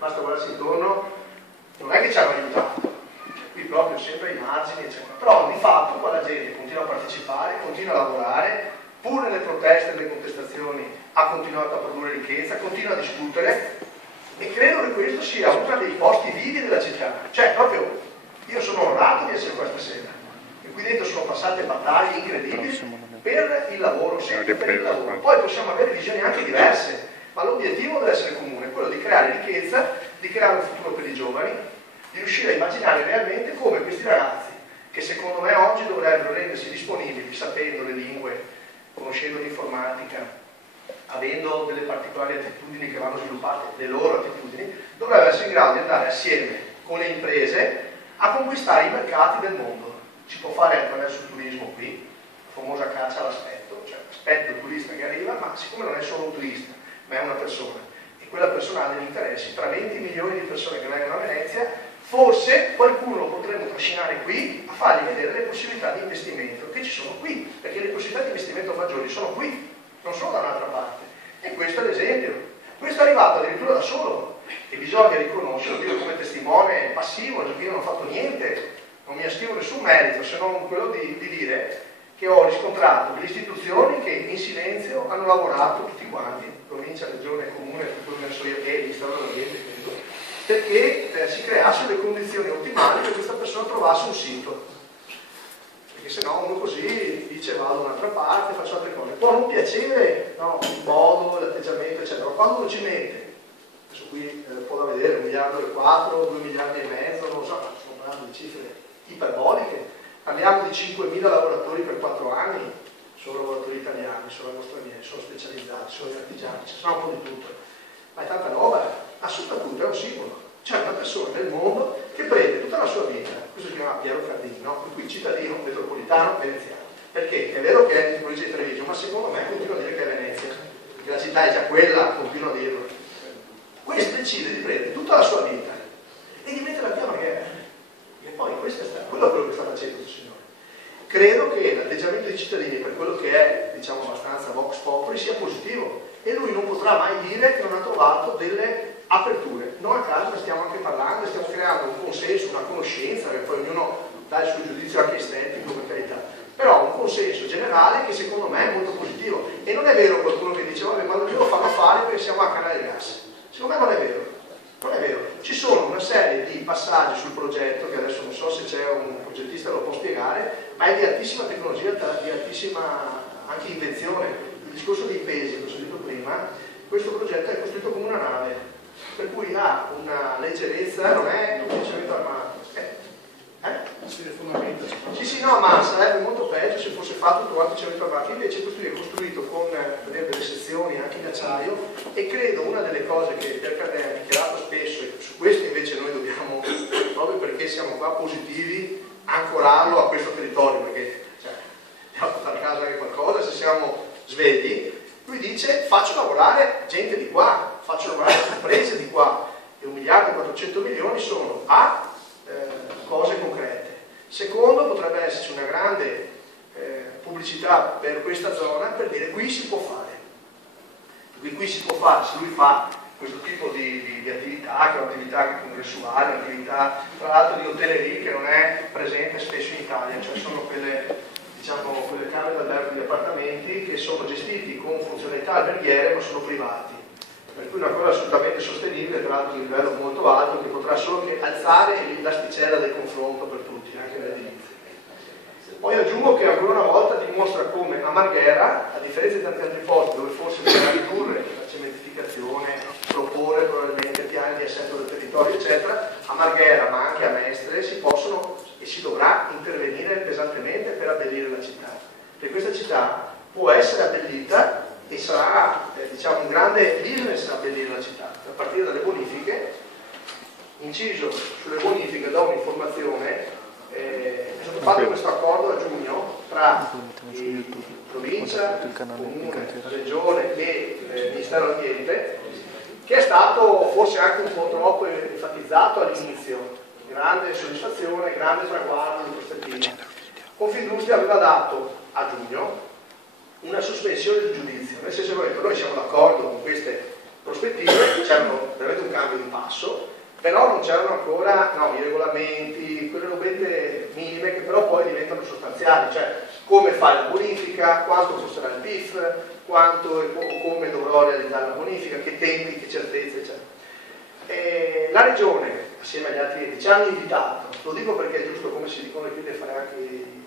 basta guardarsi intorno, non è che ci hanno aiutato, qui proprio sempre ai margini, eccetera. Però di fatto qua la gente continua a partecipare, continua a lavorare, pur nelle proteste e nelle contestazioni ha continuato a produrre ricchezza, continua a discutere, e credo che questo sia uno dei posti vivi della città. Cioè, proprio, io sono onorato di essere qua stasera, e qui dentro sono passate battaglie incredibili per il lavoro, sempre per il lavoro. Poi possiamo avere visioni anche diverse, ma l'obiettivo deve essere comune, quello di creare ricchezza, di creare un futuro per i giovani, di riuscire a immaginare realmente come questi ragazzi, che secondo me oggi dovrebbero rendersi disponibili, sapendo le lingue, conoscendo l'informatica, avendo delle particolari attitudini che vanno sviluppate, le loro attitudini, dovrebbero essere in grado di andare assieme con le imprese a conquistare i mercati del mondo. Si può fare attraverso il turismo qui, la famosa caccia all'aspetto, cioè aspetto il turista che arriva, ma siccome non è solo un turista, ma è una persona, e quella persona ha degli interessi, tra 20 milioni di persone che vengono a Venezia, forse qualcuno lo potremmo trascinare qui a fargli vedere le possibilità di investimento che ci sono qui, perché le possibilità di investimento maggiori sono qui, non sono da un'altra parte. E questo è l'esempio. Questo è arrivato addirittura da solo, e bisogna riconoscerlo. Io come testimone passivo, io non ho fatto niente, non mi assumo nessun merito, se non quello di dire che ho riscontrato delle istituzioni che in silenzio hanno lavorato tutti quanti, provincia, regione, comune, per cui ho messo io e il Ministero dell'Ambiente, credo, perché si creassero le condizioni ottimali per questa persona trovasse un sito. Perché se no uno così dice vado da un'altra parte, faccio altre cose. Può non piacere, no, il modo, l'atteggiamento, eccetera, ma quando lo ci mette, adesso qui può da vedere, 1,4 miliardi, 2,5 miliardi, non so, ma stiamo parlando di cifre iperboliche, parliamo di 5.000 lavoratori per 4 anni, sono lavoratori italiani, sono stranieri, sono specializzati, sono artigiani, ci sono un po' di tutto, ma è tanta roba. Soprattutto è un simbolo, c'è una persona nel mondo che prende tutta la sua vita, questo si chiama Piero Cardini, no? Per cui cittadino metropolitano veneziano, perché è vero che è di provincia di Treviso, ma secondo me continua a dire che è Venezia, perché la città è già quella, continua a dirlo. Questo decide di prendere tutta la sua vita e di metterla qui a Marghera, e poi questo è quello che sta facendo questo signore. Credo che l'atteggiamento dei cittadini per quello che è, diciamo, abbastanza vox populi sia positivo, e lui non potrà mai dire che non ha trovato delle aperture. Non a caso ne stiamo anche parlando, stiamo creando un consenso, una conoscenza, che poi ognuno dà il suo giudizio anche estetico, per carità, però un consenso generale che secondo me è molto positivo. E non è vero qualcuno che dice vabbè, ma non lo fanno fare perché siamo a Canale Gas. Secondo me non è vero, non è vero. Ci sono una serie di passaggi sul progetto, che adesso non so se c'è un progettista che lo può spiegare, ma è di altissima tecnologia, di altissima anche invenzione. Il discorso dei pesi, che ho detto prima, questo progetto è costruito come una nave, per cui ha una leggerezza, non è un cemento armato. Sì, no, ma sarebbe molto peggio se fosse fatto tutto quanto cemento armato. Invece questo è costruito con delle sezioni anche in acciaio, e credo una delle cose che Piercardin ha dichiarato spesso, e su questo invece noi dobbiamo, proprio perché siamo qua positivi, ancorarlo a questo territorio, perché dobbiamo portare a casa anche qualcosa se siamo svegli. Lui dice faccio lavorare gente di qua, faccio lavorare imprese di qua, e 1 miliardo e 400 milioni sono a cose concrete. Secondo, potrebbe esserci una grande pubblicità per questa zona, per dire qui si può fare, perché qui si può fare, se lui fa questo tipo di attività, che è un'attività congressuale, un'attività tra l'altro di hotellerie che non è presente spesso in Italia, cioè sono quelle, diciamo, quelle camere d'albergo di appartamenti che sono gestiti con funzionalità alberghiere ma sono privati, per cui una cosa assolutamente sostenibile, tra l'altro di livello molto alto, che potrà solo che alzare l'asticella del confronto per tutti, anche nell'edilizia. Poi aggiungo che ancora una volta dimostra come a Marghera, a differenza di tanti altri posti dove forse bisogna ridurre la cementificazione, proporre probabilmente piani di assetto del territorio, eccetera, a Marghera ma anche a Mestre si possono e si dovrà intervenire pesantemente per abbellire la città. Perché questa città può essere abbellita e sarà diciamo, un grande business abbellire la città, a partire dalle bonifiche. Inciso sulle bonifiche da un'informazione, è stato fatto questo accordo a giugno tra provincia, comune, regione e Ministero dell'Ambiente, che è stato forse anche un po' troppo enfatizzato all'inizio. Grande soddisfazione, grande traguardo di prospettiva. Confindustria aveva dato a giugno una sospensione di giudizio, nel senso che noi siamo d'accordo con queste prospettive, c'erano veramente un cambio di passo, però non c'erano ancora i regolamenti, quelle robette minime che però poi diventano sostanziali, cioè come fare la bonifica, quanto costerà il PIF, quanto e come dovrò realizzare la bonifica, che tempi, che certezze, eccetera. E la Regione, assieme agli altri enti, ci hanno invitato, lo dico perché è giusto, come si dicono qui, fare anche i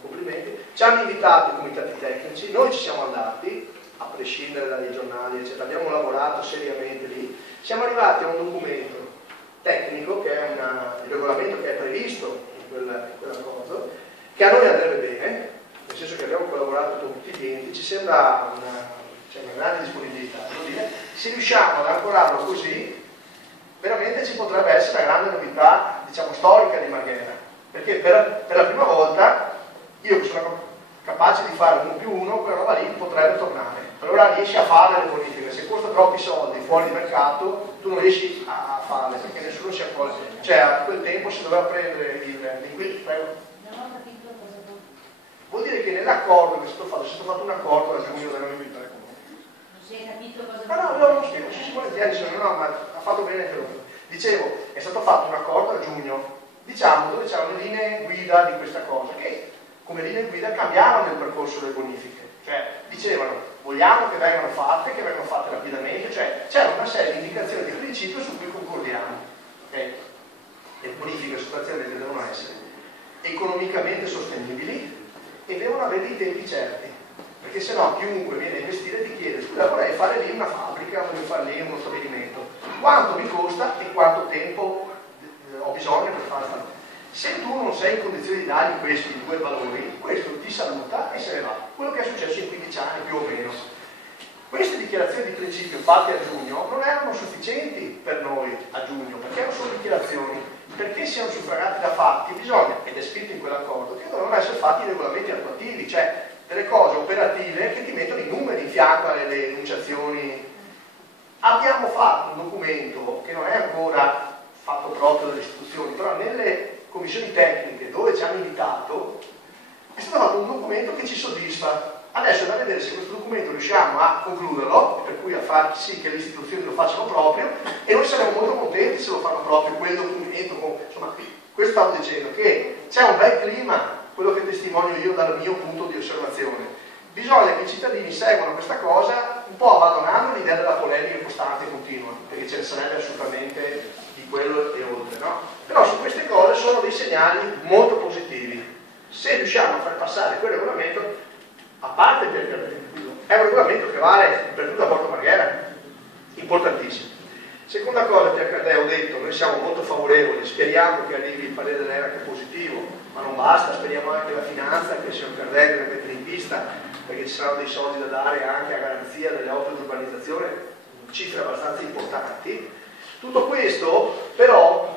complimenti, ci hanno invitato i comitati tecnici, noi ci siamo andati, a prescindere dai giornali, eccetera, abbiamo lavorato seriamente lì, siamo arrivati a un documento tecnico, che è il regolamento che è previsto in quell'accordo, che a noi andrebbe bene, nel senso che abbiamo collaborato con tutti gli enti, ci sembra una grande disponibilità, devo dire. Se riusciamo ad ancorarlo così, veramente ci potrebbe essere una grande novità, diciamo, storica di Marghera, perché per la prima volta io che sono capace di fare 1+1, quella roba lì potrebbe tornare. Allora riesci a fare le bonifiche, se costa troppi soldi fuori di mercato, tu non riesci a farle, perché nessuno si accorge. Cioè a quel tempo si doveva prendere prego. Vuol dire che nell'accordo che è stato fatto un accordo da giugno del 2003 comunque. Non si è capito cosa No, non spiego, ci si vuole dire, no, ma ha fatto bene interrompere. Dicevo, è stato fatto un accordo a giugno, diciamo, dove c'erano le linee guida di questa cosa, che come linee guida cambiavano il percorso delle bonifiche. Cioè, dicevano, vogliamo che vengano fatte rapidamente, cioè c'era una serie di indicazioni di principio su cui concordiamo. Okay? Le bonifiche sostanzialmente devono essere economicamente sostenibili e devono avere i tempi certi, perché sennò chiunque viene a investire ti chiede, scusa, vorrei fare lì una fabbrica, vorrei fare lì uno stabilimento, quanto mi costa e quanto tempo ho bisogno per farlo. Se tu non sei in condizione di dargli questi due valori, questo ti saluta e se ne va. Quello che è successo in 15 anni più o meno. Queste dichiarazioni di principio fatte a giugno non erano sufficienti per noi a giugno, perché erano solo dichiarazioni. Perché siano suffragati da fatti, bisogna, ed è scritto in quell'accordo, che dovevano essere fatti i regolamenti attuativi, cioè delle cose operative che ti mettono i numeri in fianco alle enunciazioni. Abbiamo fatto un documento che non è ancora fatto proprio dalle istituzioni, però nelle commissioni tecniche dove ci hanno invitato è stato fatto un documento che ci soddisfa. Adesso è da vedere se questo documento riusciamo a concluderlo, per cui a far sì che le istituzioni lo facciano proprio, e noi saremo molto contenti se lo fanno proprio quel documento. Insomma, questo stavo dicendo, che c'è un bel clima, quello che testimonio io dal mio punto di osservazione. Bisogna che i cittadini seguano questa cosa un po' abbandonando l'idea della polemica costante e continua, perché ce ne sarebbe assolutamente di quello e oltre, no? Però su queste cose sono dei segnali molto positivi. Se riusciamo a far passare quel regolamento, a parte il PHD, è un regolamento che vale per tutta Porto Marghera, importantissimo. Seconda cosa, PHD, ho detto, noi siamo molto favorevoli, speriamo che arrivi il parere dell'ERA che è positivo, ma non basta, speriamo anche la finanza, che il signor Cardè deve mettere in pista, perché ci saranno dei soldi da dare anche a garanzia delle opere di urbanizzazione, cifre abbastanza importanti. Tutto questo però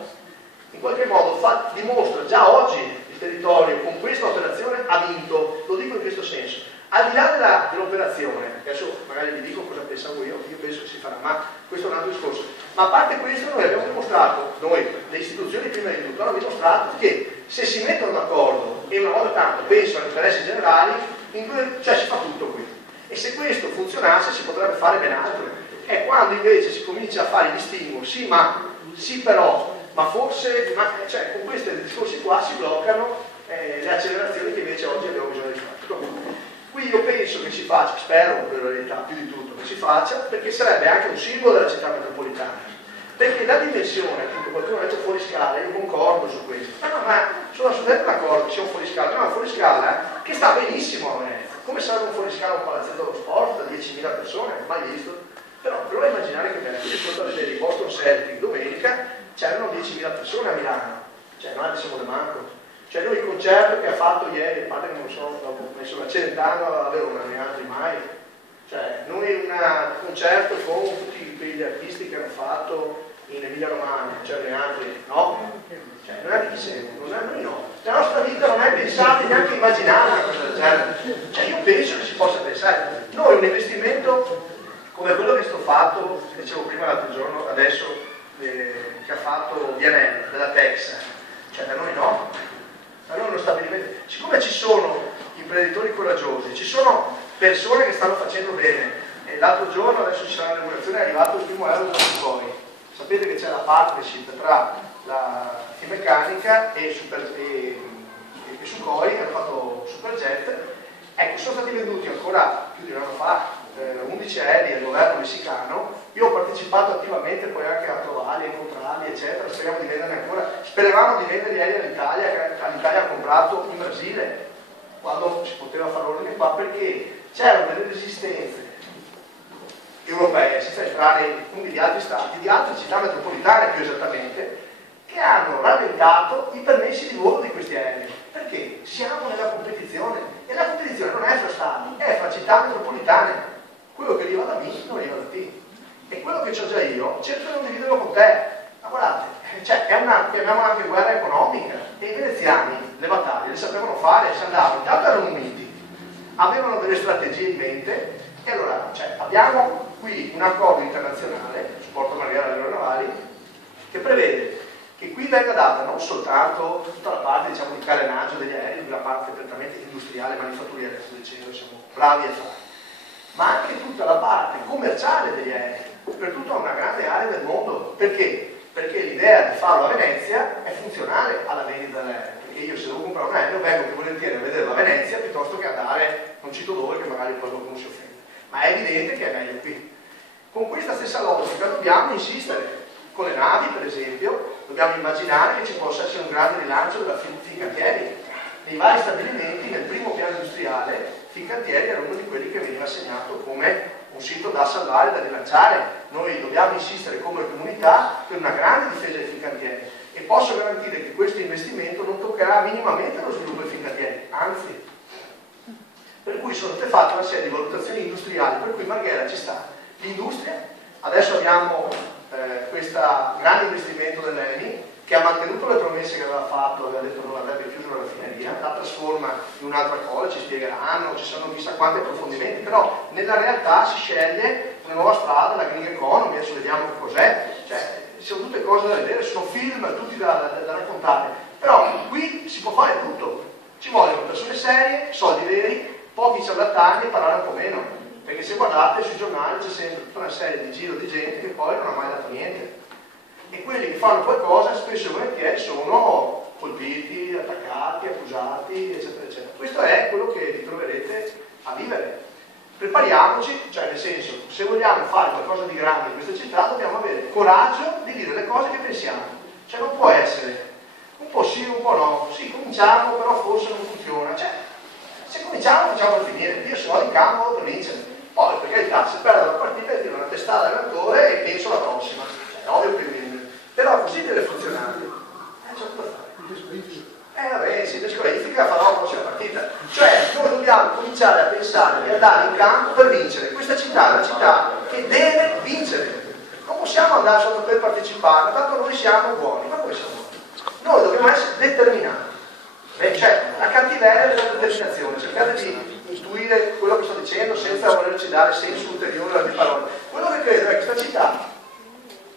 in qualche modo dimostra già oggi il territorio con questa operazione ha vinto, lo dico in questo senso. Al di là dell'operazione, adesso magari vi dico cosa pensavo io penso che si farà, ma questo è un altro discorso. Ma a parte questo noi abbiamo dimostrato, le istituzioni prima di tutto, hanno dimostrato che se si mettono d'accordo e una volta tanto pensano agli interessi generali, cioè si fa tutto qui. E se questo funzionasse si potrebbe fare ben altro. È quando invece si comincia a fare gli stimoli, sì ma, sì però, ma forse, cioè con questi discorsi qua si bloccano le accelerazioni che invece oggi abbiamo bisogno di fare. Qui io penso che si faccia, spero per la verità più di tutto che si faccia, perché sarebbe anche un simbolo della città metropolitana. Perché la dimensione, appunto, qualcuno ha detto fuori scala, io concordo su questo. Ma sono assolutamente d'accordo che sia un fuoriscala, no, un fuoriscala che sta benissimo a Venezia. Come sarebbe un fuoriscala un palazzetto dello sport da 10.000 persone? Mai visto. Però prova a immaginare che Venezia, sotto a vedere il Boston Celtic domenica, c'erano 10.000 persone a Milano. Cioè, noi siamo de manco. Cioè noi il concerto che ha fatto ieri, a parte che non so, dopo messo a Celentano a Verona, ne altri mai. Cioè noi un concerto con tutti quegli artisti che hanno fatto in Emilia Romagna, cioè ne altri, no? Cioè non è che noi no. La nostra vita non è pensata, neanche immaginare una cosa del genere. Cioè io penso che si possa pensare. Noi un investimento come quello che è stato fatto, dicevo prima l'altro giorno, adesso che ha fatto Vianello, della Texas, cioè da noi no. Allora uno stabilimento, siccome ci sono imprenditori coraggiosi, ci sono persone che stanno facendo bene, E l'altro giorno, adesso ci sarà l'inaugurazione, è arrivato il primo aereo da Sukhoi. Sapete che c'è la partnership tra la Finmeccanica e Sukhoi, hanno fatto Superjet. Ecco, sono stati venduti ancora più di un anno fa 11 aerei al governo messicano. Io ho partecipato attivamente poi anche a trovarli, a incontrarli, eccetera. Speriamo di venderne ancora. Speravamo di vendere gli aerei all'Italia, che l'Italia ha comprato in Brasile, quando si poteva fare ordine qua, perché c'erano delle resistenze europee, senza entrare quindi di altri stati, di altre città metropolitane più esattamente, che hanno rallentato i permessi di volo di questi aerei. Perché siamo nella competizione, e la competizione non è fra stati, è fra città metropolitane. Quello che arriva da B non arriva da T. E quello che ho già io, cerco di condividerlo con te. Ma guardate, cioè, è una, chiamiamola anche guerra economica. E i veneziani le battaglie le sapevano fare, si andavano, intanto erano uniti, avevano delle strategie in mente, e allora cioè, abbiamo qui un accordo internazionale, supporto magari aeronavali, che prevede che qui venga data non soltanto tutta la parte diciamo, di carenaggio degli aerei, la parte prettamente industriale, manifatturiera, sto dicendo, siamo bravi a fare, ma anche tutta la parte commerciale degli aerei, per tutta una grande area del mondo. Perché? Perché l'idea di farlo a Venezia è funzionale alla vendita dell'aereo. Perché io se devo comprare un aereo vengo più volentieri a vederlo a Venezia piuttosto che andare, non cito dove, che magari poi qualcuno si offende. Ma è evidente che è meglio qui. Con questa stessa logica dobbiamo insistere. Con le navi, per esempio, dobbiamo immaginare che ci possa essere un grande rilancio della Fincantieri. Nei vari stabilimenti, nel primo piano industriale, Fincantieri era uno di quelli che veniva assegnato come un sito da salvare, da rilanciare. Noi dobbiamo insistere come comunità per una grande difesa dei Fincantieri. E posso garantire che questo investimento non toccherà minimamente lo sviluppo dei Fincantieri, anzi. Per cui sono state fatte una serie di valutazioni industriali, per cui Marghera ci sta. L'industria, adesso abbiamo questo grande investimento dell'ENI che ha mantenuto le promesse che aveva fatto, aveva detto non avrebbe chiuso la raffineria, la trasforma in un'altra cosa, ci spiegheranno, ci sono chissà quanti approfondimenti, però nella realtà si sceglie una nuova strada, la green economy, adesso vediamo che cos'è, cioè sono tutte cose da vedere, sono film tutti da raccontare, però qui si può fare tutto, ci vogliono persone serie, soldi veri, pochi ciarlatani e parlare un po' meno. Perché se guardate sui giornali c'è sempre tutta una serie di giro di gente che poi non ha mai dato niente. E quelli che fanno qualcosa spesso e volentieri sono colpiti, attaccati, accusati, eccetera, eccetera. Questo è quello che vi troverete a vivere. Prepariamoci, cioè nel senso, se vogliamo fare qualcosa di grande in questa città dobbiamo avere il coraggio di dire le cose che pensiamo. Cioè non può essere un po' sì, un po' no. Sì, cominciamo, però forse non funziona. Cioè, se cominciamo facciamo per finire. Io sono in campo per vincere. Poi, per carità, se perdo la partita tiro una testata all'allenatore e penso alla prossima. Cioè, ovvio che vince. Però così deve funzionare. C'è cosa fare. Vabbè, si desqualifica, farò la prossima partita. Cioè, noi dobbiamo cominciare a pensare di andare in campo per vincere. Questa città è una città che deve vincere. Non possiamo andare solo per partecipare, tanto noi siamo buoni. Ma come siamo buoni? Noi dobbiamo essere determinati. Cioè, la cattiveria della determinazione. Cercate di intuire quello che sto dicendo senza volerci dare senso ulteriore alle mie parole. Quello che credo è che questa città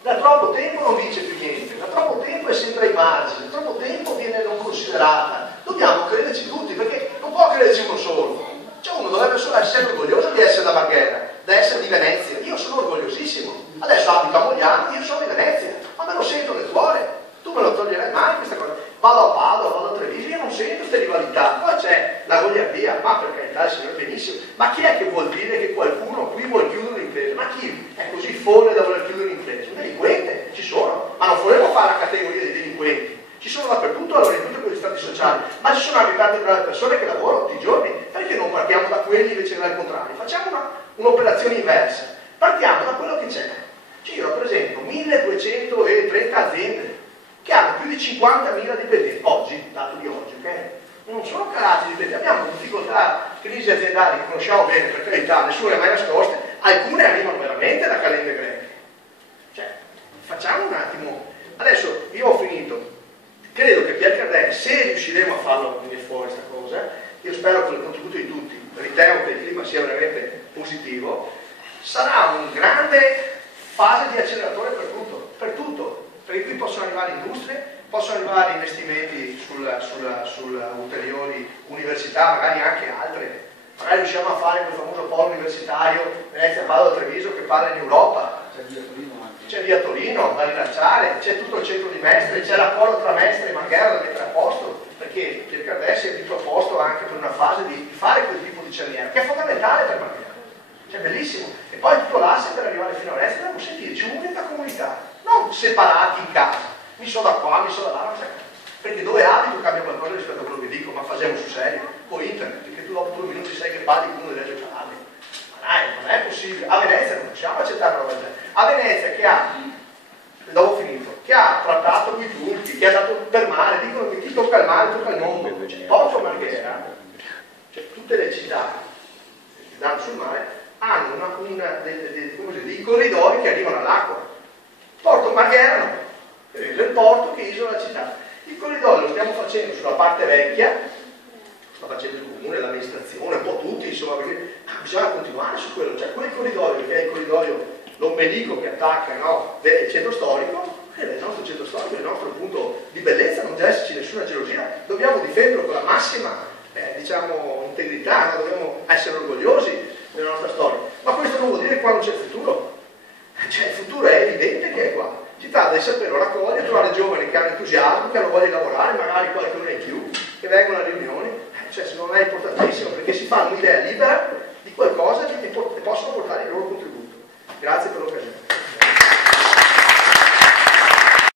da troppo tempo non vince più niente, da troppo tempo è sempre ai margini, da troppo tempo viene non considerata. Dobbiamo crederci tutti, perché non può crederci uno solo. Cioè uno dovrebbe solo essere orgoglioso di essere da Marghera, di essere di Venezia. Io sono orgogliosissimo. Adesso abito a Mogliano, io sono di Venezia, ma me lo sento nel cuore. Tu me lo toglierai mai questa cosa? Vado a Padova, vado a Treviso, io non sento queste rivalità. Poi c'è la goliardia, ma per carità il Signore benissimo. Ma chi è che vuol dire che qualcuno qui vuole chiudere un'impresa? Ma chi è così folle da voler chiudere un'impresa? Un delinquente, ci sono, ma non volevo fare la categoria dei delinquenti. Ci sono dappertutto, allora in tutti quegli stati sociali, ma ci sono anche tante brave persone che lavorano tutti i giorni. Perché non partiamo da quelli invece dal contrario? Facciamo un'operazione inversa. Partiamo da quello che c'è. Cioè io rappresento 1230 aziende che hanno più di 50.000 dipendenti, oggi, dato di oggi, ok? Non sono calati i dipendenti, abbiamo difficoltà, crisi aziendali che conosciamo bene, per carità, nessuno le ha mai nascoste, alcune arrivano veramente da calende greche. Cioè, facciamo un attimo, adesso io ho finito, credo che Pierre Cardin, se riusciremo a farlo venire fuori questa cosa, io spero con il contributo di tutti, ritengo che il clima sia veramente positivo, sarà una grande fase di acceleratore per tutto. Perché qui possono arrivare industrie, possono arrivare investimenti su ulteriori università, magari anche altre, magari riusciamo a fare quel famoso polo universitario Venezia, Padova, Treviso che parla in Europa. C'è via Torino da rilanciare, c'è tutto il centro di Mestre, c'è l'accordo tra Mestre e Marghera da mettere a posto, perché Pircardè si è messo a posto anche per una fase di fare quel tipo di cerniera, che è fondamentale per Marghera. Cioè bellissimo. E poi tutto l'asse per arrivare fino a Venezia dobbiamo sentirci un'unica comunità, non separati in casa. Mi sono da qua, mi sono da là, non c'è. Perché dove abito cambia qualcosa rispetto a quello che dico, ma facciamo sul serio, con internet, perché tu dopo 2 minuti sai che parli con uno delle Reggio Calabria. Ma dai, non è possibile. A Venezia non possiamo accettare una roba del genere. A Venezia che ha, dopo finito, che ha trattato con i turchi, che è andato per mare, dicono che chi tocca il mare tocca il mondo. Cioè, Porto Marghera, cioè tutte le città che danno sul mare, hanno dei corridoi che arrivano all'acqua. Porto Marghera no, è il porto che isola la città. Il corridoio lo stiamo facendo sulla parte vecchia, sta facendo il comune, l'amministrazione, un po' tutti, insomma, perché bisogna continuare su quello, cioè quel corridoio che è il corridoio, l'ombelico che attacca, no, il centro storico, è il nostro centro storico, è il nostro punto di bellezza, non deve esserci nessuna gelosia, dobbiamo difenderlo con la massima diciamo, integrità, no? Dobbiamo essere orgogliosi della nostra storia, ma questo non vuol dire che qua non c'è il futuro, cioè il futuro è evidente che è qua. Si tratta di saperlo raccogliere, trovare giovani che hanno entusiasmo, che hanno voglia di lavorare, magari qualche ora in più, che vengono a riunioni, cioè se non è importantissimo perché si fa un'idea libera di qualcosa e possono portare il loro contributo. Grazie per l'occasione.